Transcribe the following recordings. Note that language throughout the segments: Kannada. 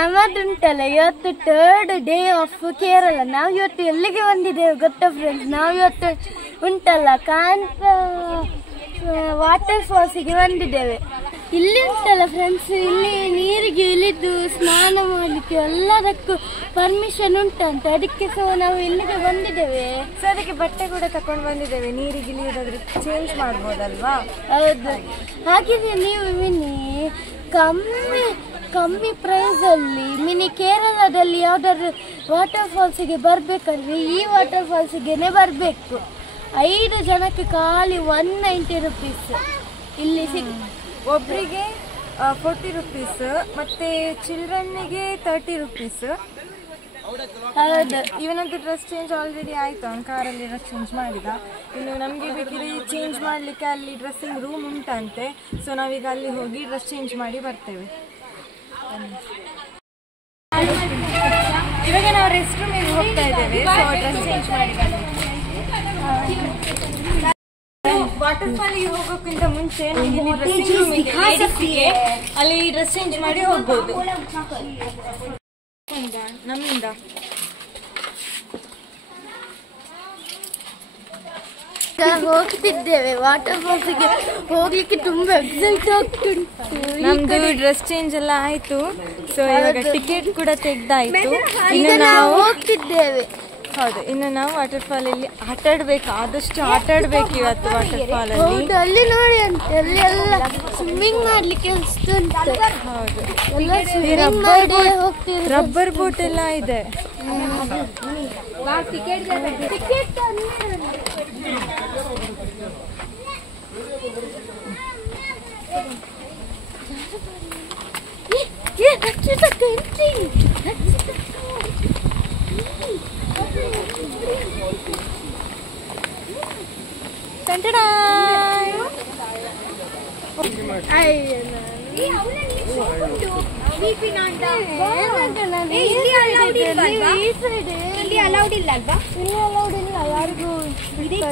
ನಮ್ಮದುಂಟಲ್ಲ ಇವತ್ತು 3rd ಡೇ ಆಫ್ ಕೇರಳ. ನಾವು ಇವತ್ತು ಎಲ್ಲಿಗೆ ಬಂದಿದ್ದೇವೆ ಗೊತ್ತಾ ಫ್ರೆಂಡ್ಸ್? ನಾವು ಇವತ್ತು ಉಂಟಲ್ಲ ಕಾಂತ ವಾಟರ್ ಫಾಲ್ಸಿಗೆ ಬಂದಿದ್ದೇವೆ. ಇಲ್ಲಿ ಉಂಟಲ್ಲ ಫ್ರೆಂಡ್ಸ್, ಇಲ್ಲಿ ನೀರಿಗೆ ಇಳಿದು ಸ್ನಾನ ಮಾಡಲಿಕ್ಕೆ ಎಲ್ಲದಕ್ಕೂ ಪರ್ಮಿಷನ್ ಉಂಟಂತೆ. ಅದಕ್ಕೆ ನಾವು ಇಲ್ಲಿಗೆ ಬಂದಿದ್ದೇವೆ. ಸೊ ಅದಕ್ಕೆ ಬಟ್ಟೆ ಕೂಡ ತಕೊಂಡು ಬಂದಿದ್ದೇವೆ. ನೀರಿಗೆ ಇಳಿಯೋದಾದ್ರೆ ಚೇಂಜ್ ಮಾಡ್ಬೋದಲ್ವಾ? ಹೌದು. ಹಾಗಿದ್ರೆ ನೀವು ಮಿನಿ ಕಮ್ಮಿ ಪ್ರೈಸಲ್ಲಿ ಮಿನಿ ಕೇರಳದಲ್ಲಿ ಯಾವ್ದಾದ್ರು ವಾಟರ್ ಫಾಲ್ಸಿಗೆ ಬರಬೇಕಂದ್ರೆ ಈ ವಾಟರ್ ಫಾಲ್ಸಿಗೆ ಬರಬೇಕು. 5 ಜನಕ್ಕೆ ಖಾಲಿ 190 ರುಪೀಸ್ ಇಲ್ಲಿ ಒಬ್ಬರಿಗೆ 40 ರುಪೀಸ್, ಮತ್ತೆ ಚಿಲ್ಡ್ರನ್ನಿಗೆ 30 ರುಪೀಸ್. ಹೌದು. ಇವನದ್ದು ಡ್ರೆಸ್ ಚೇಂಜ್ ಆಲ್ರೆಡಿ ಆಯಿತು, ಅವ್ನು ಕಾರಲ್ಲಿ ಡ್ರೆಸ್ ಚೇಂಜ್ ಮಾಡಿದ. ಇನ್ನು ನಮಗೆ ಬೇಕಿದ್ರೆ ಚೇಂಜ್ ಮಾಡಲಿಕ್ಕೆ ಅಲ್ಲಿ ಡ್ರೆಸ್ಸಿಂಗ್ ರೂಮ್ ಉಂಟಂತೆ. ಸೊ ನಾವೀಗ ಅಲ್ಲಿ ಹೋಗಿ ಡ್ರೆಸ್ ಚೇಂಜ್ ಮಾಡಿ ಬರ್ತೇವೆ. ಇವಾಗ ನಾವು ರೆಸ್ಟ್ ರೂಮಿಗೆ ಹೋಗ್ತಾ ಇದ್ದೇವೆ. ಸೊ ಡ್ರೆಸ್ ಚೇಂಜ್ ಮಾಡಿ ವಾಟರ್ ಫಾಲಿಗೆ ಹೋಗೋಕ್ಕಿಂತ ಮುಂಚೆ ಅಲ್ಲಿ ಡ್ರೆಸ್ ಚೇಂಜ್ ಮಾಡಿ ಹೋಗ್ಬೋದು ನಮ್ಮಿಂದ. ಹೋಗ್ತಿದ್ದೇವೆ ವಾಟರ್ ಫಾಲ್ಸಿಗೆ ಹೋಗ್ಲಿಕ್ಕೆ ತುಂಬಾ ಎಕ್ಸೈಟ್ ಆಗ್ತುಂಟು. ನಮ್ದು ಡ್ರೆಸ್ ಚೇಂಜ್ ಎಲ್ಲ ಆಯ್ತು. ಸೊ ಇವಾಗ ಟಿಕೆಟ್ ಕೂಡ ತೆಗ್ದಾಯ್ತು. ಇನ್ನು ನಾವು ಹೋಗ್ತಿದ್ದೇವೆ. ಹೌದು, ಇನ್ನು ನಾವು ವಾಟರ್ ಫಾಲ್ ಅಲ್ಲಿ ಆಟ ಆಡ್ಬೇಕು. ಆದಷ್ಟು ಆಟ ಆಡ್ಬೇಕು ಇವತ್ತು ವಾಟರ್ ಫಾಲ್ ಅಲ್ಲಿ. ಹೌದು, ಅಲ್ಲಿ ನೋಡಿ ಅಂತ ಅಲ್ಲಿ ಎಲ್ಲ ಸ್ವಿಮ್ಮಿಂಗ್ ಮಾಡ್ಲಿಕ್ಕೆ ಅಷ್ಟುಂಟು. ಹೌದು, ರಬ್ಬರ್ ಬೋಟ್ ಎಲ್ಲ ಇದೆ.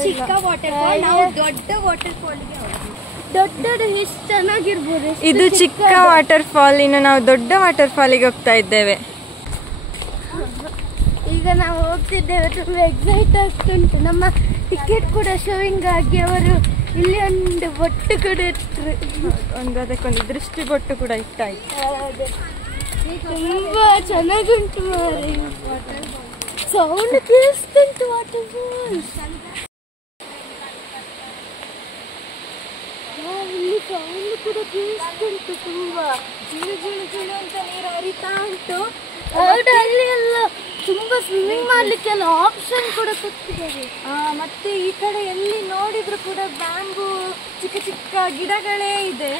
ಚಿಕ್ಕ ವಾಟರ್ ಫಾಲ್, ದೊಡ್ಡ ವಾಟರ್ ಫಾಲ್ ದೊಡ್ಡದು ಎಷ್ಟು ಚೆನ್ನಾಗಿರ್ಬೋದು. ಇದು ಚಿಕ್ಕ ವಾಟರ್ ಫಾಲ್. ಇನ್ನು ನಾವು ದೊಡ್ಡ ವಾಟರ್ ಫಾಲಿಗೆ ಹೋಗ್ತಾ ಇದ್ದೇವೆ. ಈಗ ನಾವು ಹೋಗ್ತಿದ್ದೇವೆ. ತುಂಬಾ ಎಕ್ಸೈಟ್ ಆಗ್ತುಂಟು. ನಮ್ಮ ಟಿಕೆಟ್ ಕೂಡ ಶೋವಿಂಗ್ ಆಗಿ ಅವರು ಇಲ್ಲಿ ಒಂದು ಬೊಟ್ಟು ಕೂಡ ಇಟ್ಟರು. ಅದಕ್ಕೊಂದು ದೃಷ್ಟಿ ಬೊಟ್ಟು ಕೂಡ ಇಟ್ಟಾಯ್ತು. ತುಂಬಾ ಚೆನ್ನಾಗುಂಟು ಮಾರಿ. ಸೌಂಡ್ ಕೇಳಿಸ್ತುಂಟು ವಾಟರ್ ಫಾಲ್ಸ್. ಇಲ್ಲಿ ಸೌಂಡ್ ಕೂಡ ಕೇಳಿಸ್ತುಂಟು. ತುಂಬಾ ಜಿಳು ಜಿಳು ಜಿಳು ಅಂತ ನೀರು ಹರಿತಾ ಉಂಟು. ಹೌದು, ಅಲ್ಲಿ ಎಲ್ಲ ತುಂಬಾ ಸ್ವಿಮ್ಮಿಂಗ್ ಮಾಡ್ಲಿಕ್ಕೆಲ್ಲ ಆಪ್ಷನ್ ಕೂಡ ಕೊಟ್ಟಿದ್ದಾರೆ. ಮತ್ತೆ ಈ ಕಡೆ ಎಲ್ಲಿ ನೋಡಿದ್ರು ಕೂಡ ಬ್ಯಾಂಬೂ ಚಿಕ್ಕ ಚಿಕ್ಕ ಗಿಡಗಳೇ ಇದೆ.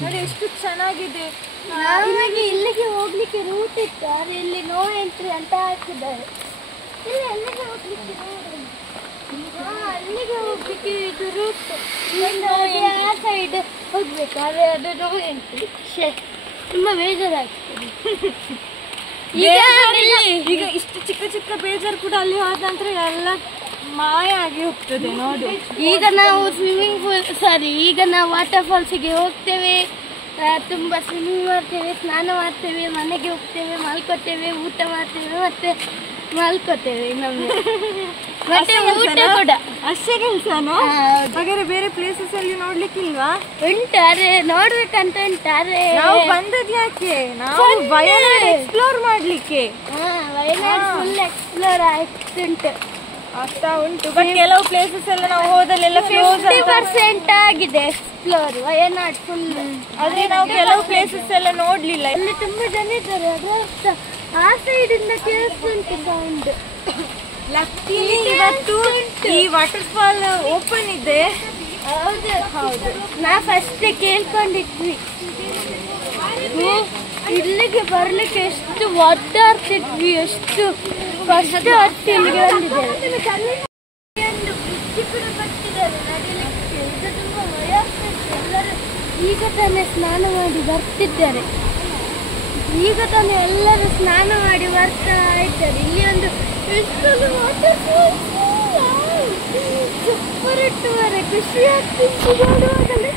ನೋಡಿ ಎಷ್ಟು ಚೆನ್ನಾಗಿದೆ. ನಮಗೆ ಇಲ್ಲಿಗೆ ಹೋಗ್ಲಿಕ್ಕೆ ರೂಟ್ ಇತ್ತು, ಆದ್ರೆ ಇಲ್ಲಿ ನೋ ಎಂಟ್ರಿ ಅಂತ ಹಾಕಿದ್ದಾರೆ. ಇಲ್ಲಿ ಅಲ್ಲಿಗೆ ಹೋಗ್ಲಿಕ್ಕೆ ಅಲ್ಲಿಗೆ ಹೋಗ್ಲಿಕ್ಕೆ ಇದು ರೂಟ್. ಆ ಸೈಡ್ ಹೋಗ್ಬೇಕು, ಆದ್ರೆ ಅದು ನೋ ಎಂಟ್ರಿ. ತುಂಬಾ ಬೇಜಾರಾಗ್ತದೆ. ಈಗ ಇಷ್ಟು ಚಿಕ್ಕ ಚಿಕ್ಕ ಬೇಜಾರು ಕೂಡ ಅಲ್ಲಿ ಹೋದ ನಂತರ ಎಲ್ಲ ಮಾಯ ಆಗಿ ಹೋಗ್ತದೆ. ನೋಡಿ, ಈಗ ನಾವು ಈಗ ನಾವು ವಾಟರ್ ಫಾಲ್ಸಿಗೆ ಹೋಗ್ತೇವೆ. ತುಂಬಾ ಸ್ವಿಮ್ಮಿಂಗ್ ಮಾಡ್ತೇವೆ, ಸ್ನಾನ ಮಾಡ್ತೇವೆ, ಮನೆಗೆ ಹೋಗ್ತೇವೆ, ಮಲ್ಕೋತೇವೆ, ಊಟ ಮಾಡ್ತೇವೆ, ಮತ್ತೆ ಮಲ್ಕೋತೇವೆ. ಮತ್ತೆ ಊಟ ಕೂಡ ಅಷ್ಟೇ ಕೆಲಸನೋ? ಹಾಗಾದ್ರೆ ಬೇರೆ ಪ್ಲೇಸಸ್ ಅಲ್ಲಿ ನೋಡ್ಲಿಕ್ಕಿಲ್ವಾ? ಉಂಟು, ಆದ್ರೆ ನೋಡ್ಬೇಕಂತ ಉಂಟು. ಆದ್ರೆ ನಾವು ಬಂದದ್ ಯಾಕೆ? ನಾವು ವಯನಾಡ್ ಎಕ್ಸ್ಪ್ಲೋರ್ ಮಾಡ್ಲಿಕ್ಕೆ. ವಯನಾಡ್ ಫುಲ್ ಎಕ್ಸ್ಪ್ಲೋರ್ ಆಗ್ತುಂಟು. ಆಗ್ತಾ ಉಂಟು, ಬಟ್ ಕೆಲವು ಪ್ಲೇಸಸ್ ಎಲ್ಲ ನಾವು ಹೋದಲ್ಲೆಲ್ಲ 50% ಆಗಿದೆ ಎಕ್ಸ್ಪ್ಲೋರ್ ವಯನಾಡ್ ಫುಲ್. ಆದ್ರೆ ನಾವು ಕೆಲವು ಪ್ಲೇಸಸ್ ಎಲ್ಲ ನೋಡ್ಲಿಲ್ಲ. ಇಲ್ಲಿ ತುಂಬಾ ಜನ ಇದ್ದಾರೆ. ಅದ್ರ ಆ ಸೈಡ್ ಇಂದ ಕೇಳಿಸ್ತುಂಟು ಸೌಂಡ್. ಲಕ್ಕಿಲಿ ಇವತ್ತು ಈ ವಾಟರ್ ಫಾಲ್ ಓಪನ್ ಇದೆ. ಹೌದು ಹೌದು, ನಾ ಫಸ್ಟ್ ಕೇಳ್ಕೊಂಡಿದ್ವಿ. ಇಲ್ಲಿಗೆ ಬರ್ಲಿಕ್ಕೆ ಎಷ್ಟು ಒದ್ದಾಡ್ತಿದ್ವಿ, ಎಷ್ಟು ಕಷ್ಟ ಆಗ್ತಿ ಇಲ್ಲಿಗೆ ಬಂದಿದ್ದೇವೆ. ಈಗ ತಾನೇ ಸ್ನಾನ ಮಾಡಿ ಬರ್ತಿದ್ದಾರೆ. ಈಗ ತಾನೇ ಎಲ್ಲರೂ ಸ್ನಾನ ಮಾಡಿ ಬರ್ತಾ ಇದ್ದಾರೆ. ಇಲ್ಲಿ ಒಂದು ವಾಟರ್ ಫಾಲ್ಸ್ ಸೂಪರ್ ಇಟ್ಟುವರೆ, ಖುಷಿ ಆಗ್ತಿತ್ತು ನೋಡುವಾಗಲೇ.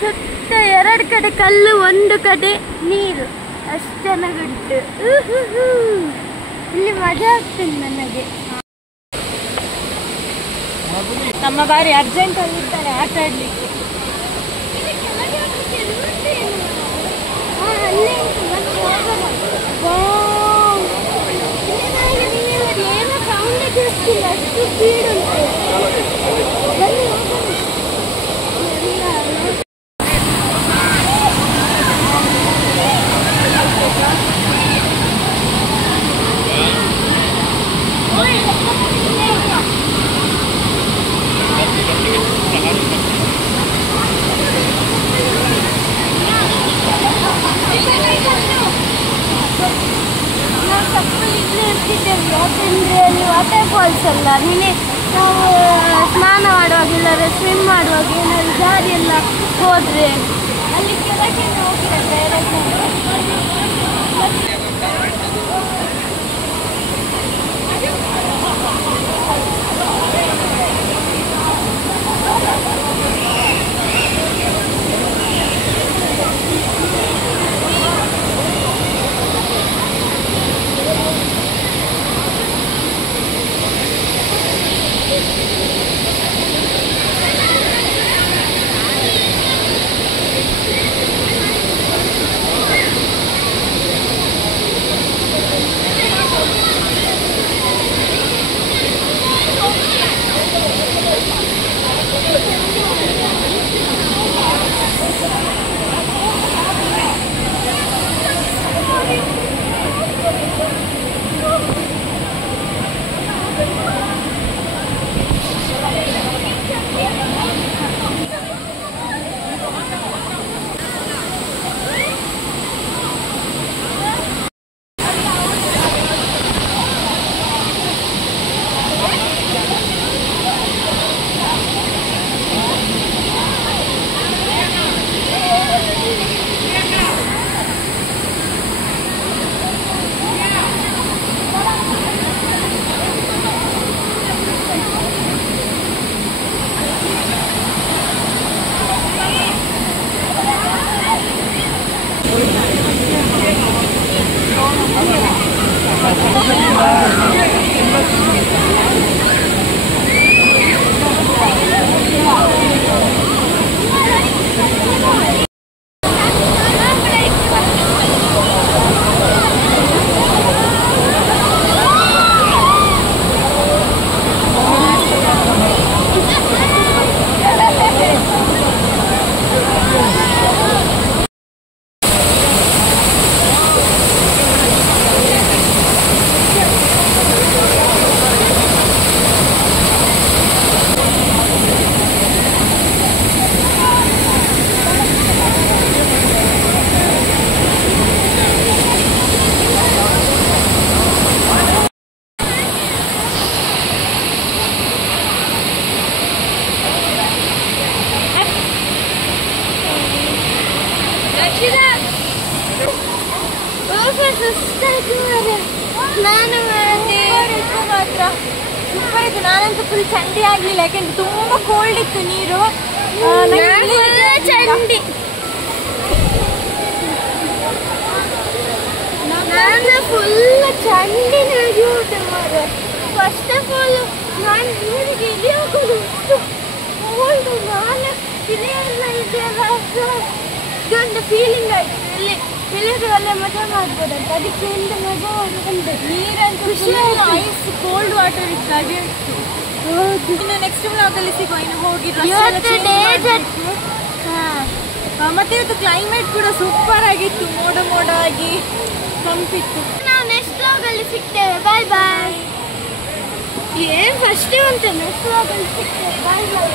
ಸುತ್ತ 2 ಕಡೆ ಕಲ್ಲು, 1 ಕಡೆ ನೀರು. ಅಷ್ಟು ಚೆನ್ನಾಗುಂಟು. ಇಲ್ಲಿ ಮಜಾ ಆಗ್ತದೆ ನನಗೆ. ನಮ್ಮ ಬಾರಿ ಅರ್ಜೆಂಟಲ್ಲಿ ಇದ್ದಾರೆ ಆಟ ಆಡ್ಲಿಕ್ಕೆ. ಏನೋ ಸೌಂಡೇ ಕೇಳಿಸ್ತಿಲ್ಲ, ಅಷ್ಟು ಸ್ಪೀಡ್ ಉಂಟು. ಯಾಕೆಂದರೆ ಅಲ್ಲಿ ವಾಟರ್ ಫಾಲ್ಸ್ ಅಲ್ಲ, ನಾವು ಸ್ನಾನ ಮಾಡುವಾಗ ಇಲ್ಲದ್ರೆ ಸ್ವಿಮ್ ಮಾಡುವಾಗ ಏನಾದ್ರು ಜಾರಿ ಎಲ್ಲ ಹೋದರೆ ಅಲ್ಲಿ ಕೆಳಗೆ ಹೋಗ್ತದೆ. ಸೂಪರ್ ಇತ್ತು. ನಾನಂತೂ ಫುಲ್ ಚಂಡಿ ಆಗ್ಲಿಲ್ಲ, ಯಾಕೆಂದ್ರೆ ತುಂಬಾ ಕೋಲ್ಡ್ ಇತ್ತು ನೀರು. ಚಂಡಿ ನಾನು ಫುಲ್ ಚಂಡಿನಾಗಿ ಊಟ ಮಾರೆ. ಫಸ್ಟ್ ಆಫ್ ಆಲ್ ನಾನು ನೀರಿಗೆ ಇಲ್ಲಿ ಹೋಗೋದು ಅಷ್ಟು ಕೋಲ್ಡ್. ನಾನು ಇಳಿಯಲ್ಲ ಇದೆಯಲ್ಲ, ಇದೊಂದು ಫೀಲಿಂಗ್ ಆಯ್ತು. ಇಲ್ಲಿದ್ರೆ ಒಳ್ಳೆ ಮಜಾ ಮಾಡ್ಬೋದಂತ, ಅದಕ್ಕೆ ಇಂದ ಮಜಾ ಬಂದೆ. ನೀರಂತೂ ಐಸ್ ಕೋಲ್ಡ್ ವಾಟರ್ ಇದ್ದಾಗೆ ಇತ್ತು. ಇನ್ನು ನೆಕ್ಸ್ಟ್ ಬ್ಲಾಗಲ್ಲಿ ಸಿಗುವ. ಇನ್ನು ಹೋಗಿ ಮತ್ತೆ ಇವತ್ತು ಕ್ಲೈಮೇಟ್ ಕೂಡ ಸೂಪರ್ ಆಗಿತ್ತು, ಮೋಡ ಮೋಡ ಆಗಿ ತಂಪಿತ್ತು. ನಾವು ನೆಕ್ಸ್ಟ್ ಬ್ಲಾಗಲ್ಲಿ ಸಿಗ್ತೇವೆ. ಬಾಯ್ ಬಾಯ್. ಏನ್ ಫಸ್ಟ್ ಅಂತ ನೆಕ್ಸ್ಟ್ ಬ್ಲಾಗಲ್ಲಿ ಸಿಗ್ತೇವೆ. ಬಾಯ್ ಬಾಯ್.